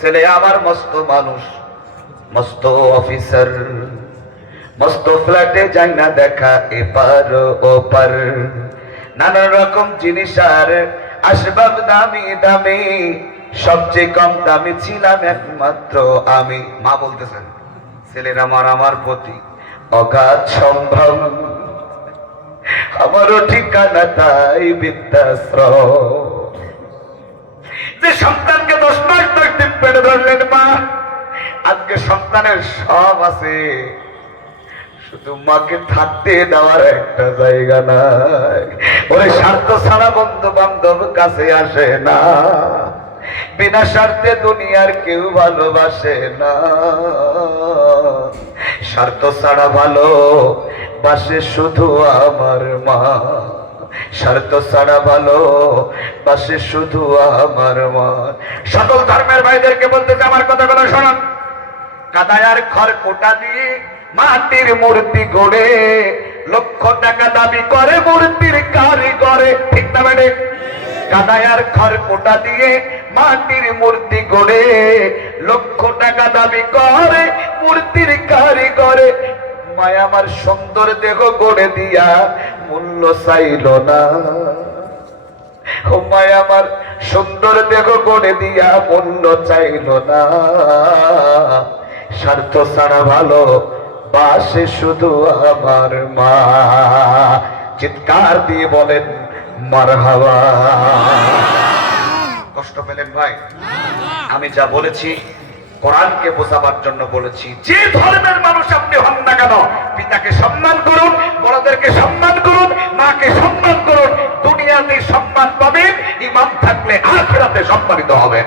ছেলে আমার মস্ত মানুষ, মস্ত অফিসার, মস্ত ফ্ল্যাটে যাই না দেখা এপার ওপার, নানা রকম জিনিস আর আসবাব দামি দামি, সবচেয়ে কম দামি ছিলাম একমাত্র আমি। মা বলতেছেন ছেলের আমার প্রতি অগাধ সম্ভব, আমারও ঠিকানা তাই বৃদ্ধাশ্রম। যে সন্তানকে 10 মাস ধরে পেটে ধরলেন মা, আজকে সন্তানের সব আছে, শুধু মাকে থাকতে দেওয়ার একটা জায়গা নাই। ওই স্বার্থ ছাড়া বন্ধু বান্ধব কাছে আসে না, বিনা স্বার্থে দুনিয়ার কেউ ভালোবাসে না। স্বার্থ ছাড়া ভালো বাসে শুধু আমার মা, স্বার্থ ছাড়া ভালো বাসে শুধু আমার মা। সকল ধর্মের ভাইদেরকে বলতেছে আমার কথাগুলো শোনান। কাদায়ার খড় কোটা দিয়ে মাটির মূর্তি গড়ে, লক্ষ টাকা দাবি করে মূর্তির কারিগরে, ঠিক না মানে? কাদায়ার খড় কোটা দিয়ে মাটির মূর্তি গড়ে, লক্ষ টাকা দাবি করে মূর্তির কারিগরে। মায়া আমার সুন্দর দেহ গড়ে দিয়া মূল্য চাইল না, ও মায়া আমার সুন্দর দেহ গড়ে দিয়া মূল্য চাইল না। স্বার্থ ছাড়া ভালো বাসে শুধু আমার মা। চিৎকার দিয়ে বলেন মারহাবা। কষ্ট পেলেন ভাই? আমি যা বলেছি কোরআনকে বোঝাবার জন্য বলেছি। যে ধর্মের মানুষ আপনি হন না কেন, পিতাকে সম্মান করুন, বড়দেরকে সম্মান করুন, মাকে সম্মান করুন। দুনিয়াতে সম্মান পাবেন, ঈমান থাকলে আখিরাতে সম্মানিত হবেন।